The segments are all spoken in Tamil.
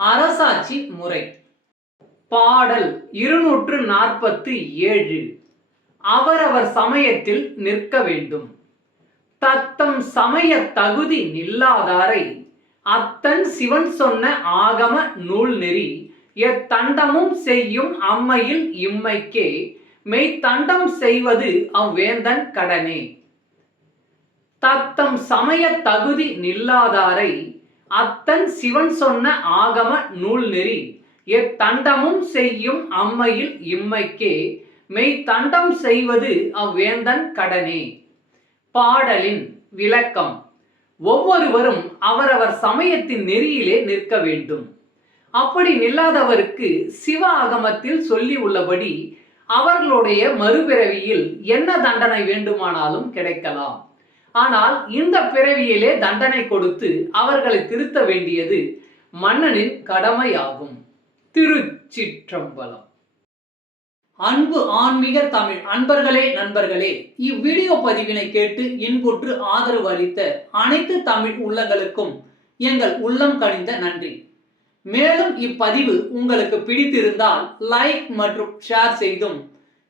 அரசாட்சி முறை. பாடல் இருநூற்று நாற்பத்தி ஏழு. அவரவர் சமயத்தில் நிற்க வேண்டும். தத்தம் சமய தகுதி நில்லாதாரை. அத்தன் சிவன் சொன்ன ஆகம நூல் நெறி எத்தண்டமும் செய்யும் அம்மையில் இம்மைக்கே. மெய்த்தண்டம் செய்வது அவ்வேந்தன் கடனே. தத்தம் சமய தகுதி நில்லாதாரை. அத்தன் சிவன் சொன்ன ஆகம நூல் நெறி எத்தண்டமும் செய்யும் அம்மையில் இம்மைக்கே. மெய்த்தண்டம் செய்வது அவ்வேந்தன் கடனே. பாடலின் விளக்கம். ஒவ்வொருவரும் அவரவர் சமயத்தின் நெறியிலே நிற்க வேண்டும். அப்படி நில்லாதவருக்கு சிவ ஆகமத்தில் சொல்லி உள்ளபடி அவர்களுடைய மறுபிறவியில் என்ன தண்டனை வேண்டுமானாலும் கிடைக்கலாம். ஆனால் இந்த பிறவியிலே தண்டனை கொடுத்து அவர்களை திருத்த வேண்டியது மன்னனின் கடமையாகும். திருச்சிற்றம்பலம். அன்பு ஆன்மீக தமிழ் அன்பர்களே நண்பர்களே இவ்வீடியோ பதிவினை கேட்டு இன்புற்று ஆதரவு அளித்த அனைத்து தமிழ் உள்ளங்களுக்கும் எங்கள் உள்ளம் கனிந்த நன்றி. மேலும் இப்பதிவு உங்களுக்கு பிடித்திருந்தால் லைக் மற்றும் ஷேர் செய்தும்.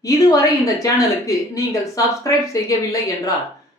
இதுவரை இந்த சேனலுக்கு நீங்கள் சப்ஸ்கிரைப் செய்யவில்லை என்றால்